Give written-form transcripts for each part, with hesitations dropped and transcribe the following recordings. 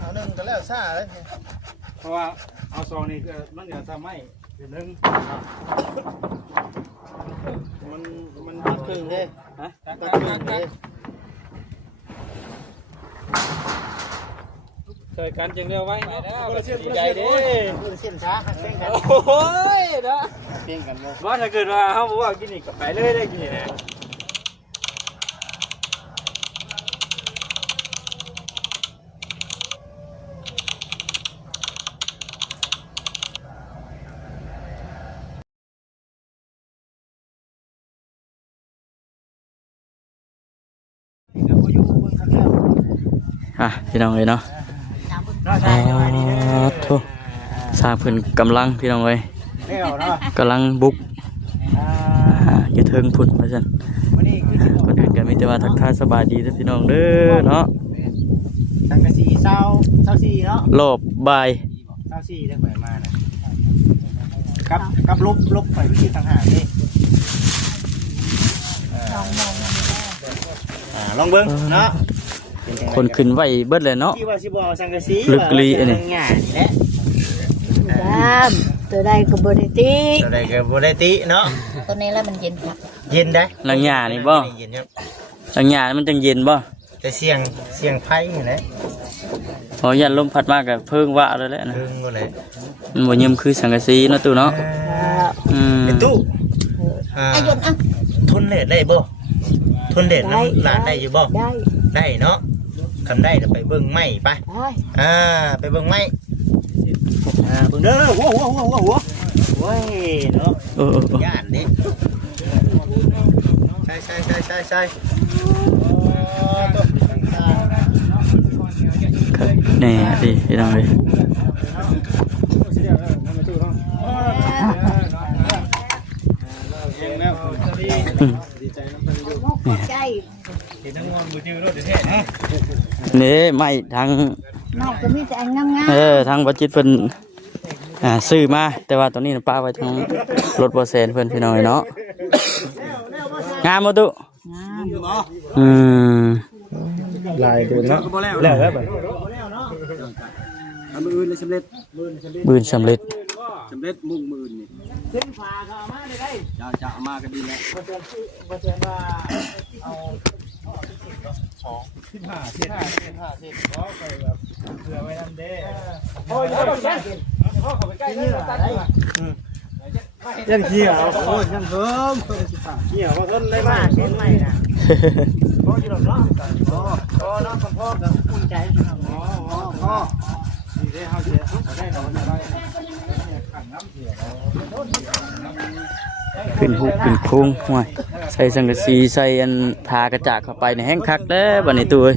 เอาหนึ่งก็แล้วซ่าเลยเพราะว่าเอาซองนี่มันจะทำให้เป็นหนึ่งมันตัดครึ่งเลยฮะตัดครึ่งเลยเคยกันจังเดียวไว้ดีใจเด้เส้นช้าเส้นกันโอ้ยนะเส้นกันเลยว่าถ้าเกิดว่าเขาบอกว่ากินนี่กับไปเลยได้กินนี่นะพี่น้องเลยเนาะทุกสาเพิ่นกำลังพี่น้องเลยกำลังบุกอยู่เทิงพุ่นว่าซั่นคนอื่นกันมีแต่ว่าทักทายสบายดีนะพี่น้องเด้อเนาะสังกะสีเศร้าสี่เนาะรอบบ่ายเศร้าสี่ได้ข่อยมานะกับลบข่อยวิธีต่างหากนี่ลองเบิ้งเนาะคนขึ้นไหวเบิดเลยเนาะลึกลีอันนี้ตัวใดกับบริติเนาะตัวนี้แล้วมันเย็นครับเย็นได้หลังหญ้านี่บ่หลังหญ้ามันจังเย็นบ่แต่เสียงไผ่นี่แหละพอยันลมพัดมากกับเพิ่งว่าเลยแหละนะเพิ่งก็เลยมันบ่ยืมคือสังกะสีเนาะตู้เนาะเป็นตู้ทนเด็ดได้บ่ทนเด็ดน้ำหลานได้อยู่บ่ได้เนาะคำได้จะไปเบิ่งไม้ไปไปเบิ่งไม้เบิ่งเด้อหัวโว้ยเนาะย่านดิใช่แน่ดิพี่น้องเลยนี่ไม่ทางไม่ก็มีแต่งามทางบัจิตเพิ่นซื้อมาแต่ว่าตอนนี้ป้าไว้ทางรถเ%เพิ่นพี่น้อยเนาะงามบ่ตุลายดูเนาะแล้วไปมืออื่นเลยสำเร็จมือสำเร็จมุ่งมือนี่ขึ้นฟ้าก็มาได้จะมาก็ดีแล้วบ่เจอว่าเอา15เพราะไปแบบเผื่อไว้นำเด้โอ้ยพ่อเข้าไปใกล้นี่ตัดยันเขี้ยวโอ้ยยันเพิ่มเขี้ยวว่าทนได้มากเส้นใหม่น่ะพ่ออยู่หรอกเนาะพ่อเนาะพ่อกับอุ่นใจพ่อนี่ได้เฮาเสียได้เราจะได้ขันน้ำเสียขึ้นหุบขึ้นโค้งห่วยใส่สังกะสีใส่อันทากระจากเข้าไปในแห้งคักเด้อบัดนี้ตู้เอ้ย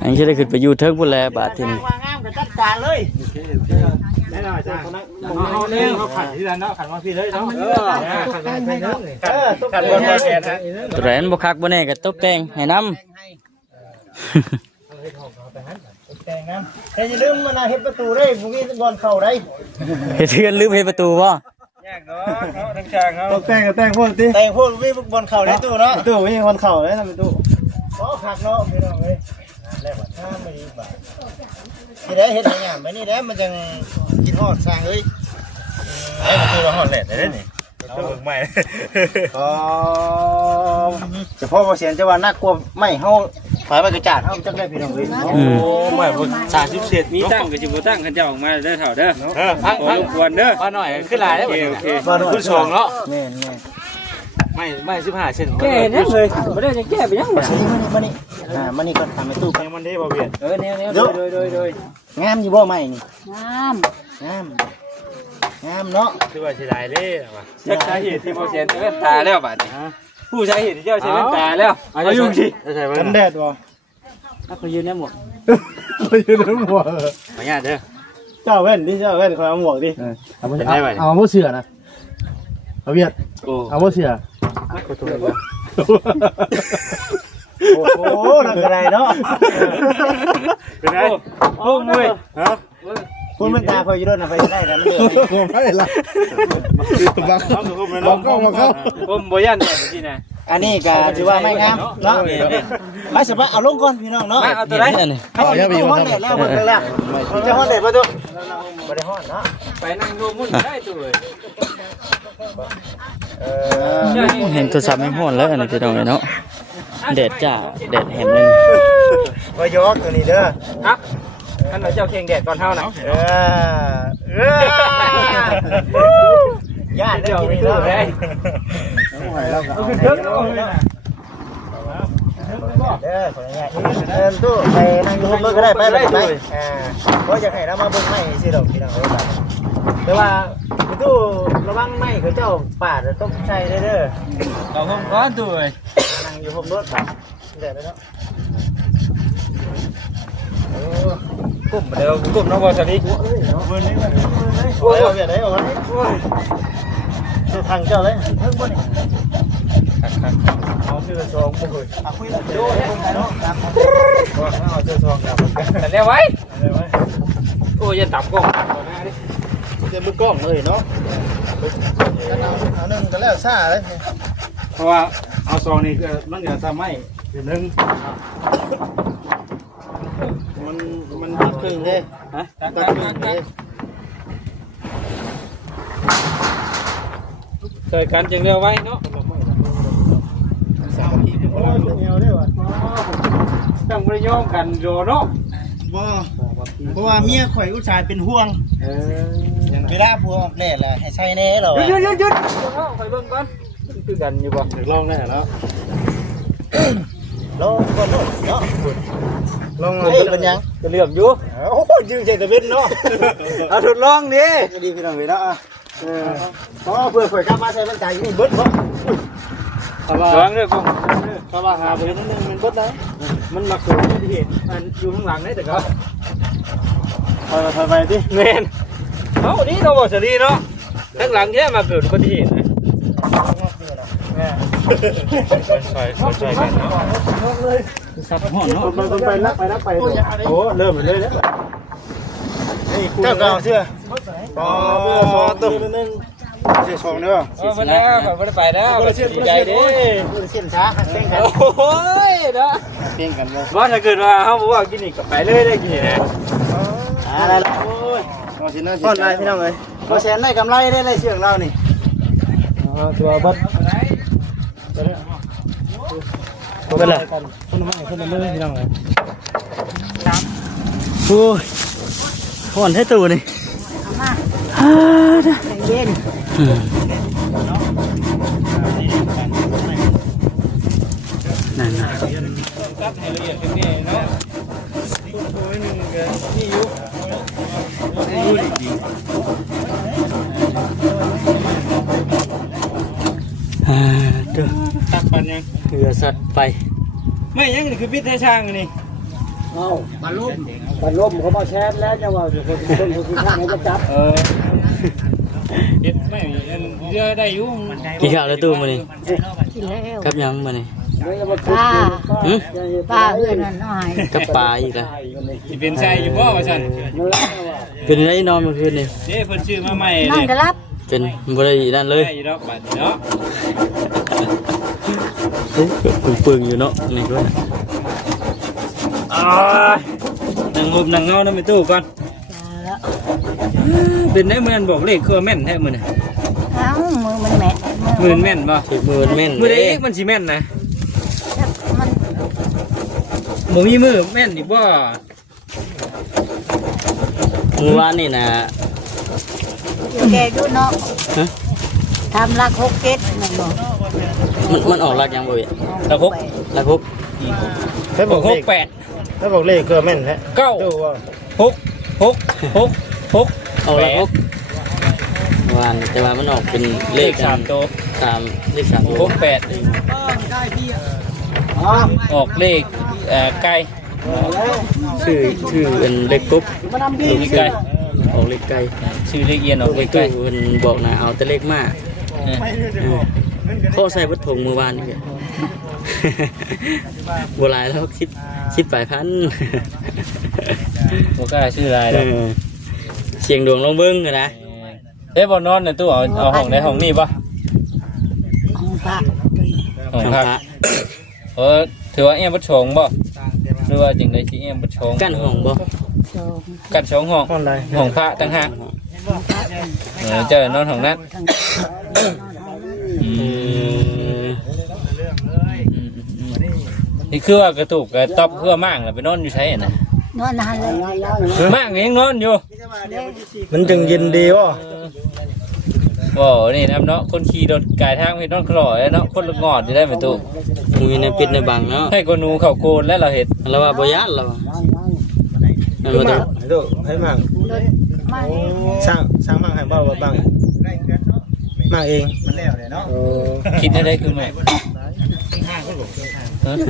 อันนี้ได้ขึ้นไปอยู่เทิงพุ่นแล้วบาดทีนี้งามก็จัดการเลยแน่นอนจ้ะเขาเนี่ยเขาขันที่ร้านเนาะขันมาพี่เลยเนาะขันไปเนาะขันบนแขนนะตัวแรนบ่คักบ่แน่ก็ตกแต่งให้นำแต่งน้ำแต่อย่าลืมมันเฮ็ดประตูได้พวกนี้บอลเข่าได้เฮ็ดกันลืมเฮ็ดประตูบ่ยากเนาะทั้งช่างเฮาแต่งพวกติแต่งพวกมีบอลเข่าได้ตู้เนาะตู้มีบอลเข่าได้ทำตู้ก็คักเนาะพี่น้องเอ้ยแล้วว่าถ้าไม่ดีบ่สิได้เฮ็ดให้งามไปนี่แหละมันจังกินฮอดสร้างเอ้ยไอ้ประตูฮอดแหละได้นี่เอาเบิ่งใหม่เฉพาะบ่เสียนจะว่าน่ากลัวไม่เฮาถอยไปกระจาดเฮาจังได้พี่น้องเอ้ยโอ้ไม่บ่30เศษมีตั้งก็สิบ่ตั้งคันเจ้าออกมาเด้อเฒ่าเด้อพังควรเด้อว่าหน่อยขึ้นหลายได้บ่โอเคขึ้น2เนาะแม่นไม่15เซนแก่นะเลยบ่ได้จะแก้ไปยังมานี่ก่อนทำให้ตู้มันได้บ่เวียนแนวโดยงามอยู่บ่ใหม่นี่งามเนาะคือว่าสิได้เด้ว่าจักสาเหตุที่บ่เสียนแว่นตาแล้วบัดนี้ผู้สาเหตุที่เจ้าใช้แว่นตาแล้วเอายุ่งสิกันแดดบ่ถ้าเขายืนได้หมดยืนได้หมดมาญาติเด้อเจ้าแว่นคอยเอาหมวกดิเอาบ่เสือนะเอาเวียดเอาบ่เสือโอ้โหนั่นก็ได้เนาะเป็นไงโอ้มวยฮะคุณมันตาคอยอยู่ด้วยนะไปได้แล้วมันเดือดไม่ละมาเข้าผมบ่ยันเนี่ยจริงนะ อันนี้ก็ถือว่าไม่งามเนาะไม่สบายเอาลงก่อนพี่น้องเนาะ เอาตัวไหนนี่ เอาตู้ห้องเด็ดแล้วเพิ่งแล้วจะห้องเด็ดป่ะตู้ไม่ได้ห้องเนาะ ไปนั่งดูมุ่นได้ตัวเลย เห็นโทรศัพท์ไม่ฮ้อนแล้วอันนี้พี่น้องเนาะแดดจ้าแดดแหมเลย ว่ายกตัวนี้เด้อ ฮะอันเราเจ้าเคียงแดดก่อนเท่านะ ญาติเดียวนี่เนาะเราก็เอาเด้อขออนุญาตตู้ไปนั่งดูมือก็ได้ไปเพราะจะให้เรามาเบิ่งไม้สิดอกพี่น้องแต่ว่าตู้ระวังไม้เขาเจ้าปาดต้องใช้เด้อ เราห้องก้อนตัวเลย นั่งอยู่ผมรถครับเดี๋ยวเนาะ กลุ่มเดียวกลุ่มน้องบอลสวัสดี เบอร์นี้มันโอ้ยเอาแบบไหนเอาไว้ทางเจ้าเลยเพิ่งบ่นี่เอาชื่อซองบ่เคยเอาคุยโจ้เนาะตามว่าเอาชื่อซองครับ แต่เรียกไว้โอ้ยยันต่ำกล้อง จะมือกล้องเลยเนาะเอาหนึ่งก็แล้วซ่าเลย เพราะว่าเอาซองนี่มันจะทำให้ถึงนึง มันตัดครึ่งเลยฮะตัดครึ่งเลย เคยกันจึงเรียกไว้เนาะ สามทีโอ้ยเหนียวได้ว่ะ ต้องบริยอมกันโยเนาะ บ่เพราะว่าเมียข่อยอุตส่าห์เป็นห่วงเวลาผัวออกแดดแหละให้ใช้แน่เหรอ หยุดไปเบิ่งก่อนคือกันอยู่บ่ ลองแน่แล้วลองก่อนเนาะลองเป็นยัง จะเลื่อมอยู่ โอ้โหยืมใจตะเวนเนาะ เอาทดลองดิ ก็ดีพี่น้องเลยเนาะเพราะเพื่อข่อยกลับมาใส่มันใจนี่เบิดบ่ ลองด้วยกง ถ้าว่าหาไปนิดนึงมันเบิดนะ มันมาเกิดอุบัติเหตุอันอยู่ข้างหลังนี่แต่ก็ ถอยไปดิ เมนเอาดีเราบอกสดีเนาะข้างหลังแค่มาเกิดอุบัติเหตุใช่กันเนาะ ซับฮ้อนเนาะ ไปนับไปโอ้เริ่มเลยนะเจ้าเก่าเชื่อปอตุ๊กนึงเชื่อชงเด้อ ไปแล้วไปไปแล้วดีใจดิ เส้นช้าเส้นกัน โอ้ยเนาะ เส้นกันเลย ว่าถ้าเกิดว่าเขาบอกว่ากินอีกก็ไปเลยได้กินนะ อะไรล่ะโอ้ยก้อนไรพี่น้องเลยพอแสนได้กำไรได้เลยเชื่องเรานี่ตัวบัดเป็นไรคนละไม้คนละมือพี่น้องเลย โอ้ยฮ้อนให้ตู่นี่ เย็น นั่นน่ะเด้อ ตักปันยัง เรือสัตว์ไป ไม่ยังนี่คือพิษให้ช่างนี่ เอาบันลมเขามาแชร์แล้วจะว่าคนคนข้างไหนจะจับ เฮ็ดไม่เรือได้อยู่ กินข้าวแล้วตู้มานี่ กินแล้ว กับหยังมานี่ ป้า หึ ป้าเอื้อนนั่นน้อย กับปลาอีกละ สิเป็นใจอยู่บ่ว่าซั่น เป็นไรนอนเมื่อคืนนี่ เด้เพิ่นชื่อมาใหม่ นั่ง เด้ ก็รับ เป็นบรินั่นเลย ได้อยู่ดอกบัดนี้เนาะ ปึงๆอยู่เนาะนี่ด้วย นั่งงบนั่งเงาน้ำไปตู้ก่อน แล้ว เป็นได้เหมือนบอกเลขคือแม่นแท้มื้อนี่ เอ้ามือมันแม่ มื้อแม่นบ่ ถือมือแม่น มื้อใด เด้ มันสิแม่นนะ มัน บ่มีมือแม่นอีกบ่ มือวานนี่นะ แกดูเนาะ ฮะ ทำรัก6 7นั่นบ่ มันออกรักยังบ่เว้ย ตะคก รักพก ถ้าบอกเลข 68 ถ้าบอกเลขคือแม่นแท้ 9 ดูว่า 6 ออกรักพกวานแต่ว่ามันออกเป็นเล เล ข ข3ตัว ตามเลข3ตัว 68 อ๋อ ออกเลขไก่ ชื่อเป็นเลขกบ มาทำดี เลขไก่ ออกเลขไก่ ชื่อเลขเอียนออกเลข ตู้ ไก่ มันบอกนะเอาแต่เลขมาข้อใส่วัตถุมือวานนี่โบราณแล้วคิดปลายพัน บ่กล้าชื่ออะไรดอก เสียงดวงลงเบิ้งเลยนะ เอ้บ่นอนในตู้เอาห้องในห้องนี้บ่ ของพระ ห้ ของพักถือว่าแอมบัดชงบ่หรือว่าจังได๋สิแอมบัดชง กั้นห้องบ่ สอง กันสองห้อง ห้องไร ห้องพระต่างหากเจอนอนห้องนั้น ทั้ง อืม นี่คือว่ากระตุกกระต๊อบคือว่ามั่งแล้วไปนอนอยู่ไสน่ะ นอนนานเลย มั่งยังนอนอยู่ มันจึงเย็นดีวะ บ่นี่นำเนาะคนขี่รถกายทางไปนอนคลอเนาะคนละงอดอยู่ได้ประตู มีในปิดในบังเนาะ ให้กนูเข้าโกนแล้วเราเห็น แล้วว่าบ่ยานแล้วนั่น คือ บ่ มา ได้ ให้มั่ง รถมา ช่างมั่งให้บ้าบ้างมั่งเองมันแล้วเลยเนาะ คิดได้คือแม่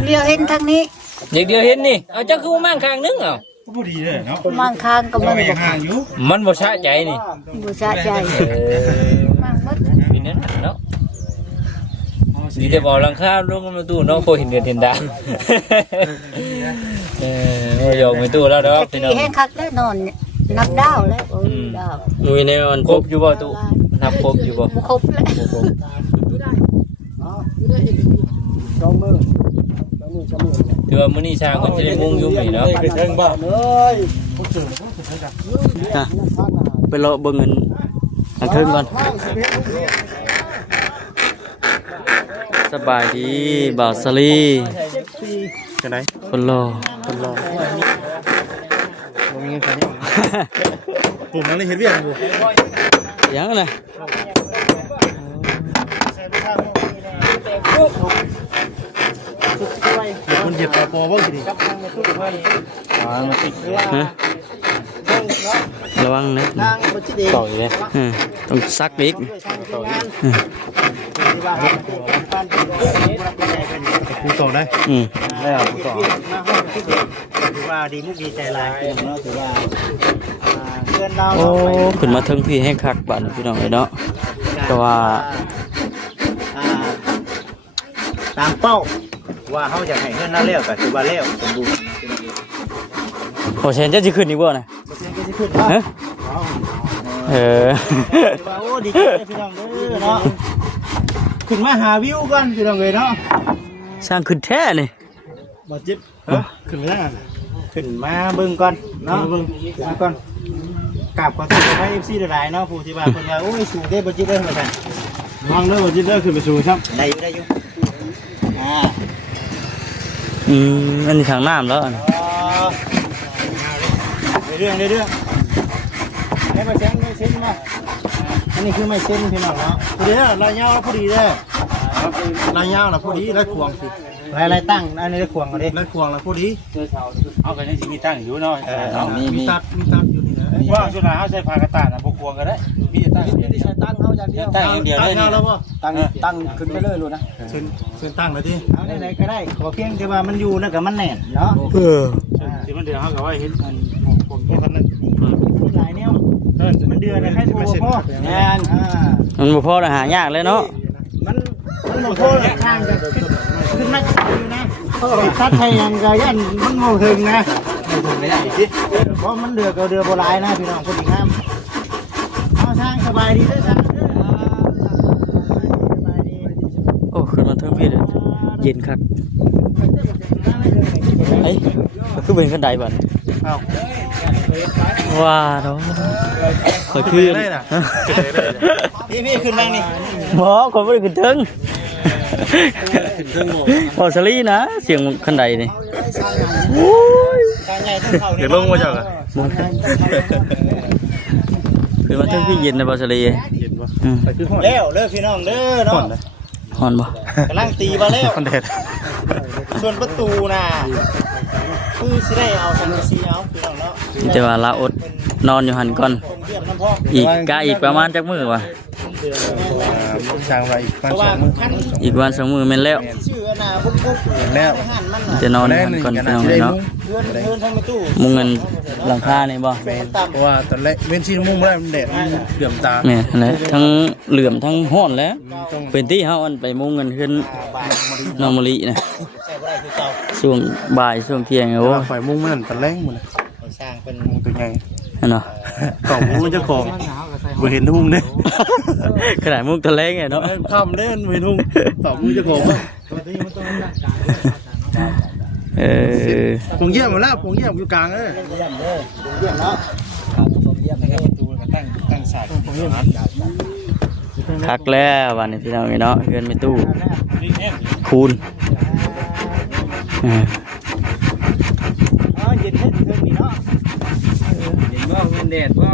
เลี้ยวเห็นทางนี้ เด็กเดียวเห็นนี่เอาเจ้าคือมั่งข้างนึงเอ้า ผู้ดีเลยเนาะ มังคางก็มันบ่ ห่างอยู่ มันบ่ชะใจนี่ บ่สะใจมังหมด เป็นนั้นเนาะดีแต่บอกหลังคาลงมาตู้เนาะพอเห็นเดือนเห็นดาวบ่ยอมไปตู้แล้วดอก ตะ พี่น้อ กี้ ง แห้งคักแล้วนอนนับดาวแล้วโอ้ยดาว มีในมัน ครบอยู่บ่ตู้นับครบอยู่บ่ บ่ครบแล้ว ถือว่ามื้อนี้ช้างเพิ่นจะได้มุ่งอยู่นี่เนาะ ไปเทิงบ้าเลย อ่ะไปรอเบิ่งเงินทางเทิงก่อนสบายดีบ่าวสลี จะไหน คนรอ คนรอมีเงินขายยังผมนั่งเลยเห็นเวียนอยู่ ยังน่ะ คนเหยียบปอบ้างสิ ฮะระวังนะ ต่อยเลย ต้องซักอีก กูต่อได้ อืม ได้ครับกูต่อถือว่าดีมุกดีใจลายเนาะถือว่าเพื่อนเรา โอ้ขึ้นมาเทิงพี่ให้คักบ้านพี่น้องเลยเนาะแต่ว่า ตามเป้าว่าเขาอยากให้เงินน่าเลี้ยวแต่ถือว่าเลี้ยวสมบูรณ์ โอ้เชนจะสิขึ้นอีกบ่น่ะ เปอร์เซ็นต์ก็จะขึ้นเนาะ ฮะเออ ถือว่าโอ้ดีใจพี่น้องเด้อเนาะขึ้นมาหาวิวกันพี่น้องเลยเนาะ สร้างขึ้นแท้นี่ บ่จิบขึ้นมาแล้วขึ้นมาเบิ่งก่อนเนาะเบิ่งก่อนกราบขอโทษให้ FC หลายๆเนาะผู้ที่ว่าเพิ่นว่าโอ้ยสูงเด้บ่จิบเด้อว่าซั่นระวังเด้อบ่จิบเด้อขึ้นไปสูงครับได้อยู่อันนี้ทางน้ำแล้วอัน เรื่องให้มาเซ็นไม่เซ็นมาอันนี้คือไม่เซ็นพี่น้องเนาะพอดีลายยาวพอดีเลยลายยาวนะพอดีลายขวงสิลายตั้งอันนี้ลายขวงก็ได้ลายขวงแล้วพอดีเอากันยังสิมีตั้งอยู่เนาะมีตัดอยู่นี่นะว่าสุดท้ายเขาใช้พากระตานะพวกควงก็ได้พี่จะตั้งพี่จะตั้งเขาอย่างเดียวตั้งอย่างเดียวเลยนี่ตั้งขึ้นไปเลยรู้นะเชิญตั้งเลยดิเอาไหนก็ได้ขอเพียงแต่ว่ามันอยู่แล้วก็มันแน่นเนาะที่มันเดือดเขาก็ว่าเห็นพวกนั้นหลายแนวมันเดือดนะให้ตัวพ่อแน่น มันบ่พอแล้วหายากเลยเนาะ มันโมโหทางจะขึ้นมาอยู่นะถ้าไทยยังก็ยันมันโมถึงนะไม่ได้ดิเพราะมันเดือดก็เดือดโบราณนะพี่น้องคนอีกห้ามเอาทางสบายดีด้วยซ้ำ โอ้ขึ้นมาเทิงพี่เลยเย็นคักเอ้ยมันคือเป็นขั้นใดบัดว้าเนาะคอยขึ้น พี่ขึ้นนั่งนี่ บ่คนบ่ได้ขึ้นเทิงพอสลีนะเสียงขั้นใดนี่โอ้ย เดี๋ยวลงมาจากอ่ะ ขึ้นมาเทิงพี่เย็นนะบ่สลี เย็นปะแล้วเลิกพี่น้องเด้อเนาะ ฮอนบ่ กำลังตีมาแล้วส่วนประตูน่ะคือสิได้เอาสังกะสีเอาพี่น้องเนาะ แต่ว่าลาอดนอนอยู่หันก่อนอีกประมาณจักมื้อวะ ช่างไว้อีกวันสองมื้อ อีกวัน2มื้อแม่นแล้ว ชื่อน่ะบุ๊กแล้ว จะนอนอยู่หันก่อนพี่น้องเนาะ เดินทางประตู มุงเงินหลังคานี่บ่ เพราะว่าตอนแรกเว้นชีมุ้งไม่ได้มันแดดมันเหลื่อมตา แม่นแหละทั้งเหลื่อมทั้งฮ้อนแล้วเป็นที่เฮาอันไปมุงเงินขึ้นน้องมะลินะช่วงบ่ายช่วงเที่ยงโอ้ ไฟมุ้งมันตอนแรกหมดเลยสร้างเป็นมุ้งตัวใหญ่ เนาะ กล่องมุ้งเจ้าของบ่เห็นมุ้งเด้ ขนาดมุกตะแลงไงเนาะ ทำเล่นบ่เห็นมุ้งกล่องมุ้งเจ้าของ ตัวนี้มันต้องตั้งกลาง ผมเยี่ยมหมดแล้วผมเยี่ยมอยู่กลางเลย เยี่ยมเลยเยี่ยมเนาะผมเยี่ยมให้ประตูก็ตั้งสายผมเยี่ยม คักแล้ววันนี้พี่น้องเนาะเงินไม่ตู้คูณ เย็นเย็นเพิ่มนี่เนาะ เห็นว่าเงินแดดว่า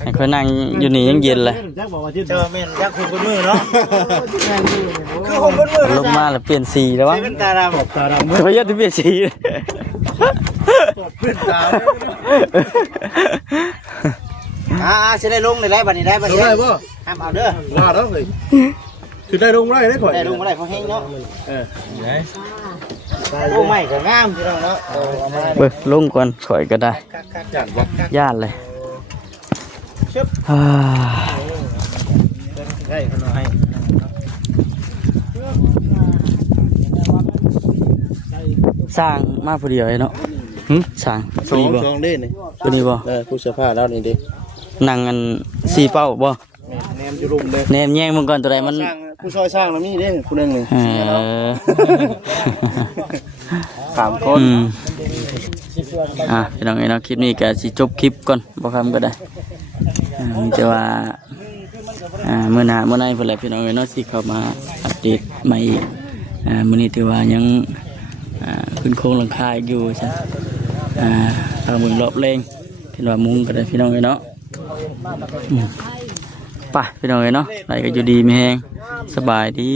ให้เขานั่งอยู่นี่ยังเย็นเลย จักบอกว่าเจอแม่นจักคุณคนมือเนาะคือคนมือ ลงมาแล้วเปลี่ยนสีแล้ววะ เป็นตาดำตาดำ เขาอยากจะเปลี่ยนสี เพื่อนตาจะได้ลงได้บัดนี้ได้บัดนี้ ได้ป่ะ ห้ามเอาเด้อ ลาแล้วเลยคือได้ลงได้ได้ก่อน ได้ลงมาได้เขาแห้งเนาะโอ้ไม่ก็งามพี่น้องเนาะ เบิกลงก่อนข่อยก็ได้ย่านเลย ได้ขนาดให้ สร้างมาผู้เดียวเนาะสร้างตัวนี้บ่ สองเด้นี่ ตัวนี้บ่ ผู้เสื้อผ้าแล้วนี่ดิ นั่งกันสี่เป้าบ่ แนมอยู่รุมเลย แนมแย่งมึงก่อนตัวใดมัน สร้างผู้ช่วยสร้างแล้วมีเด้ผู้นึงนี่ 3 คน พี่น้องเนาะคลิปนี้ก็สิจบคลิปก่อนบ่คำก็ได้แต่ว่ามื้อหน้ามื้อไหนเพิ่นแหละพี่น้องเนาะสิเข้ามาอัปเดตใหม่อีกมื้อนี้ถือว่ายังขึ้นโครงหลังคาอยู่จ้ะทางเมืองรอบเลงเห็นว่ามุงก็ได้พี่น้องเนาะไปพี่น้องเนาะไหนก็อยู่ดีมีแฮงสบายดี